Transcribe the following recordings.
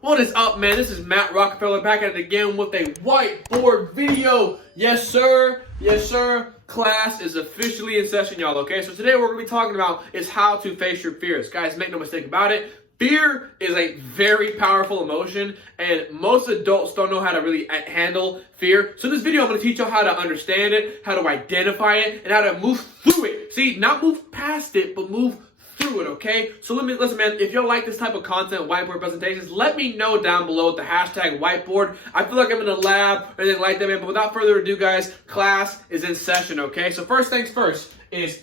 What is up, man? This is Matt Rockefeller back at it again with a whiteboard video. Yes, sir. Yes, sir. Class is officially in session, y'all, okay? So today what we're going to be talking about is how to face your fears. Guys, make no mistake about it. Fear is a very powerful emotion, and most adults don't know how to really handle fear. So in this video, I'm going to teach you how to understand it, how to identify it, and how to move through it. See, not move past it, but move through it, okay? So listen, man, if you like this type of content, whiteboard presentations, let me know down below with the hashtag whiteboard. I feel like I'm in a lab or anything like that, man, but without further ado, guys, class is in session, okay? So first things first is,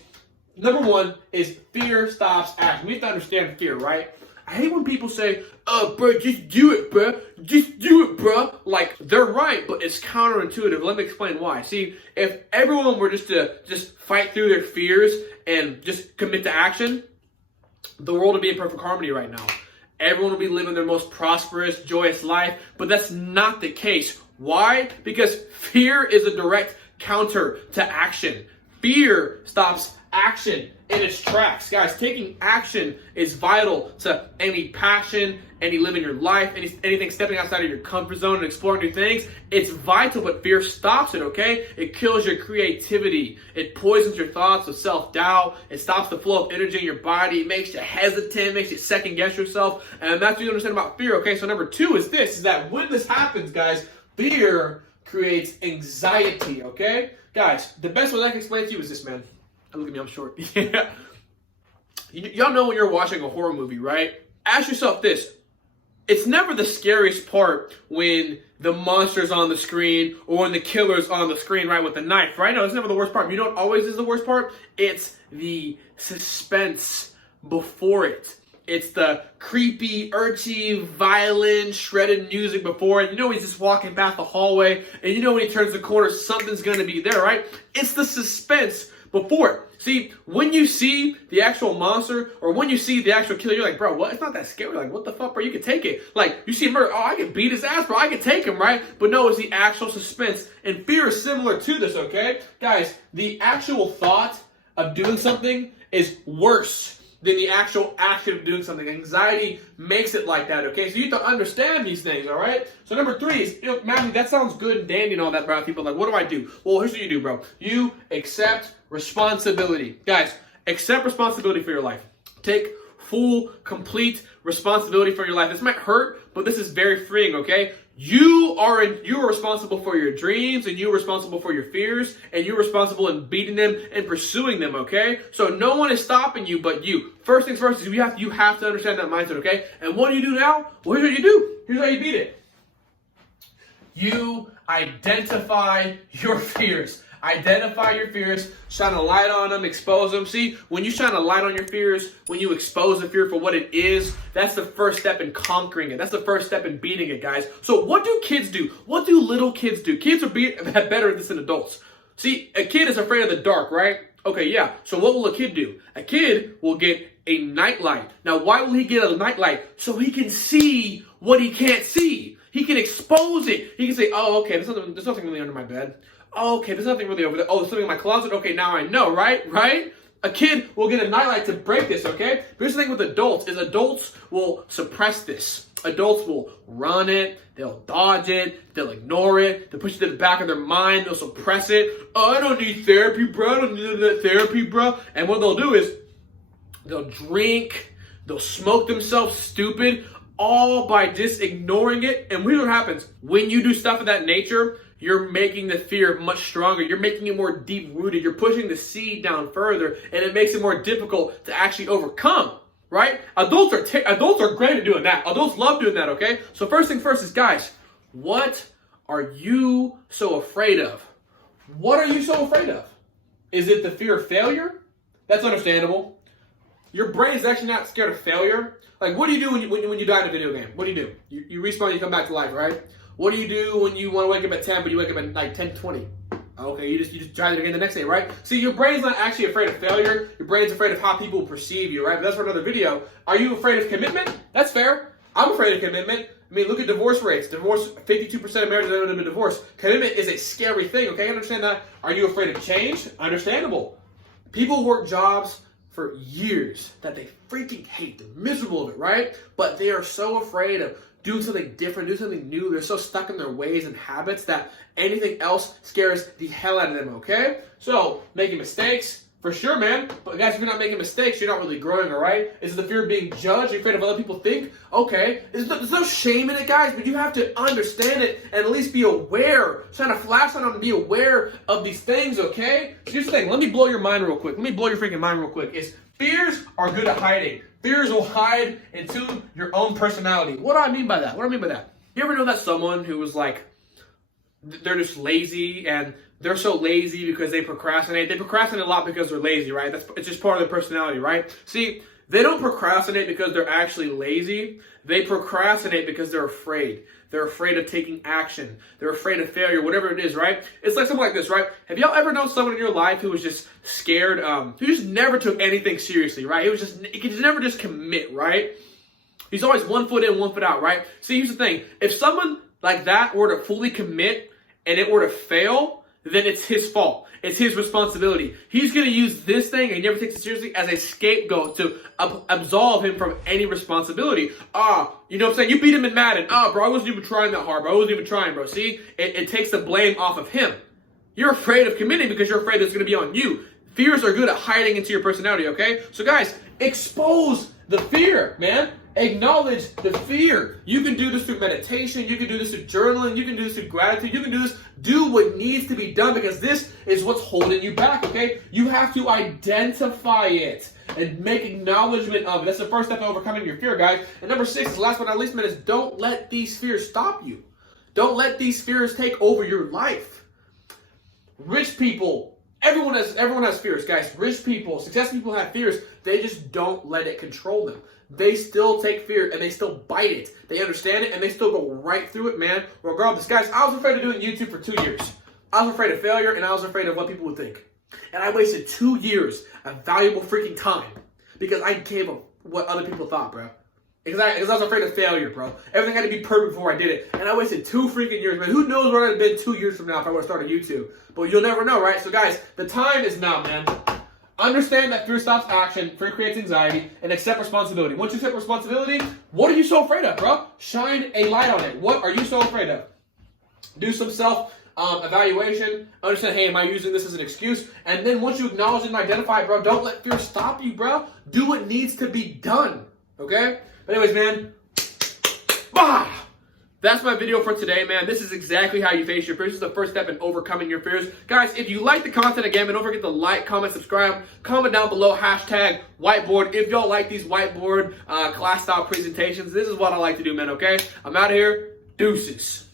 number one is fear stops action. We have to understand fear, right? I hate when people say, oh, bro, just do it, bro. Just do it, bro. Like, they're right, but it's counterintuitive. Let me explain why. See, if everyone were just to fight through their fears and just commit to action, the world would be in perfect harmony right now. Everyone would be living their most prosperous, joyous life, but that's not the case. Why? Because fear is a direct counter to action. Fear stops action in its tracks. Guys, taking action is vital to any passion, any living your life, anything stepping outside of your comfort zone and exploring new things. It's vital, but fear stops it, okay? It kills your creativity. It poisons your thoughts with self-doubt. It stops the flow of energy in your body. It makes you hesitant, makes you second-guess yourself. And that's what you understand about fear, okay? So number two is this, is that when this happens, guys, fear creates anxiety, okay? Guys, the best way I can explain it to you is this, man. Look at me, I'm short. Yeah. Y'all know when you're watching a horror movie, right? Ask yourself this. It's never the scariest part when the monster's on the screen or when the killer's on the screen, right, with the knife, right? No, it's never the worst part. You know what always is the worst part? It's the suspense before it. It's the creepy, urgy, violent, shredded music before it. You know he's just walking past the hallway, and you know when he turns the corner, something's going to be there, right? It's the suspense before it. See, when you see the actual monster or when you see the actual killer, you're like, bro, what? It's not that scary. Like, what the fuck, bro? You can take it. Like, you see murder. Oh, I can beat his ass, bro. I can take him, right? But no, it's the actual suspense. And fear is similar to this, okay? Guys, the actual thought of doing something is worse than the actual action of doing something. Anxiety makes it like that, okay? So you have to understand these things, all right? So number three is, Matthew, that sounds good and dandy and all that, bro. People are like, what do I do? Well, here's what you do, bro. You accept responsibility. Guys, accept responsibility for your life. Take full, complete responsibility for your life. This might hurt, but this is very freeing, okay? You are responsible for your dreams, and you're responsible for your fears, and you're responsible in beating them and pursuing them, okay? So no one is stopping you but you. First things first is you have to understand that mindset, okay? And what do you do now? Well, here's what you do. Here's how you beat it. You identify your fears. Identify your fears, shine a light on them, expose them. See, when you shine a light on your fears, when you expose the fear for what it is, that's the first step in conquering it. That's the first step in beating it, guys. So what do kids do? What do little kids do? Kids are better at this than adults. See, a kid is afraid of the dark, right? Okay, yeah. So what will a kid do? A kid will get a nightlight. Now, why will he get a nightlight? So he can see what he can't see. He can expose it. He can say, oh, okay, there's nothing really under my bed. Oh, okay, there's nothing really over there. Oh, there's something in my closet. Okay, now I know, right? Right? A kid will get a nightlight to break this, okay? But here's the thing with adults, is adults will suppress this. Adults will run it, they'll dodge it, they'll ignore it, they'll push it to the back of their mind, they'll suppress it. Oh, I don't need therapy, bro. I don't need that therapy, bro. And what they'll do is they'll drink, they'll smoke themselves stupid, all by just ignoring it. And here's what happens. When you do stuff of that nature, you're making the fear much stronger. You're making it more deep-rooted. You're pushing the seed down further, and it makes it more difficult to actually overcome, right? Adults are great at doing that. Adults love doing that, okay? So first thing first is, guys, what are you so afraid of? What are you so afraid of? Is it the fear of failure? That's understandable. Your brain is actually not scared of failure. Like, what do you do when you die in a video game? What do? You respawn, you come back to life, right? What do you do when you want to wake up at 10, but you wake up at like 10:20? Okay, you just try it again the next day, right? See, your brain's not actually afraid of failure. Your brain's afraid of how people perceive you, right? But that's for another video. Are you afraid of commitment? That's fair. I'm afraid of commitment. I mean, look at divorce rates. 52% of marriages end up in divorce. Commitment is a scary thing, okay? I understand that. Are you afraid of change? Understandable. People work jobs for years that they freaking hate. They're miserable of it, right? But they are so afraid of doing something different, doing something new. They're so stuck in their ways and habits that anything else scares the hell out of them, okay? So, making mistakes, for sure, man. But guys, if you're not making mistakes, you're not really growing, all right? Is it the fear of being judged? You're afraid of other people think? Okay. There's no shame in it, guys, but you have to understand it and at least be aware. Shine a flashlight on and be aware of these things, okay? So here's the thing. Let me blow your mind real quick. Let me blow your freaking mind real quick. Fears are good at hiding. Fears will hide into your own personality. What do I mean by that? What do I mean by that? You ever know that someone who was like, they're just lazy, and they're so lazy because they procrastinate. They procrastinate a lot because they're lazy, right? It's just part of their personality, right? See, they don't procrastinate because they're actually lazy. They procrastinate because they're afraid. They're afraid of taking action. They're afraid of failure, whatever it is, right? It's like something like this, right? Have y'all ever known someone in your life who was just scared, who just never took anything seriously, right? He could never just commit, right? He's always 1 foot in, 1 foot out, right? See, here's the thing. If someone like that were to fully commit and it were to fail, then it's his fault. It's his responsibility. He's going to use this thing, and he never takes it seriously, as a scapegoat to absolve him from any responsibility. You know what I'm saying? You beat him in Madden. Bro, I wasn't even trying that hard, bro. I wasn't even trying, bro. See? It takes the blame off of him. You're afraid of committing because you're afraid it's going to be on you. Fears are good at hiding into your personality, okay? So guys, expose the fear, man. Acknowledge the fear. You can do this through meditation. You can do this through journaling. You can do this through gratitude. You can do this. Do what needs to be done, because this is what's holding you back, okay? You have to identify it and make acknowledgement of it. That's the first step in overcoming your fear, guys. And number 6, last but not least, man, is don't let these fears stop you. Don't let these fears take over your life. Rich people, everyone has fears, guys. Rich people, successful people have fears. They just don't let it control them. They still take fear and they still bite it. They understand it and they still go right through it, man. Regardless, guys, I was afraid of doing YouTube for 2 years. I was afraid of failure, and I was afraid of what people would think. And I wasted 2 years of valuable freaking time because I gave up what other people thought, bro. Because I was afraid of failure, bro. Everything had to be perfect before I did it. And I wasted 2 freaking years, man. Who knows where I'd have been 2 years from now if I would have started YouTube. But you'll never know, right? So, guys, the time is now, man. Understand that fear stops action, fear creates anxiety, and accept responsibility. Once you accept responsibility, what are you so afraid of, bro? Shine a light on it. What are you so afraid of? Do some self-evaluation. Understand, hey, am I using this as an excuse? And then once you acknowledge and identify it, bro, don't let fear stop you, bro. Do what needs to be done, okay? But anyways, man, that's my video for today, man. This is exactly how you face your fears. This is the first step in overcoming your fears. Guys, if you like the content, again, don't forget to like, comment, subscribe. Comment down below, #whiteboard. If y'all like these whiteboard class-style presentations, this is what I like to do, man, okay? I'm out of here. Deuces.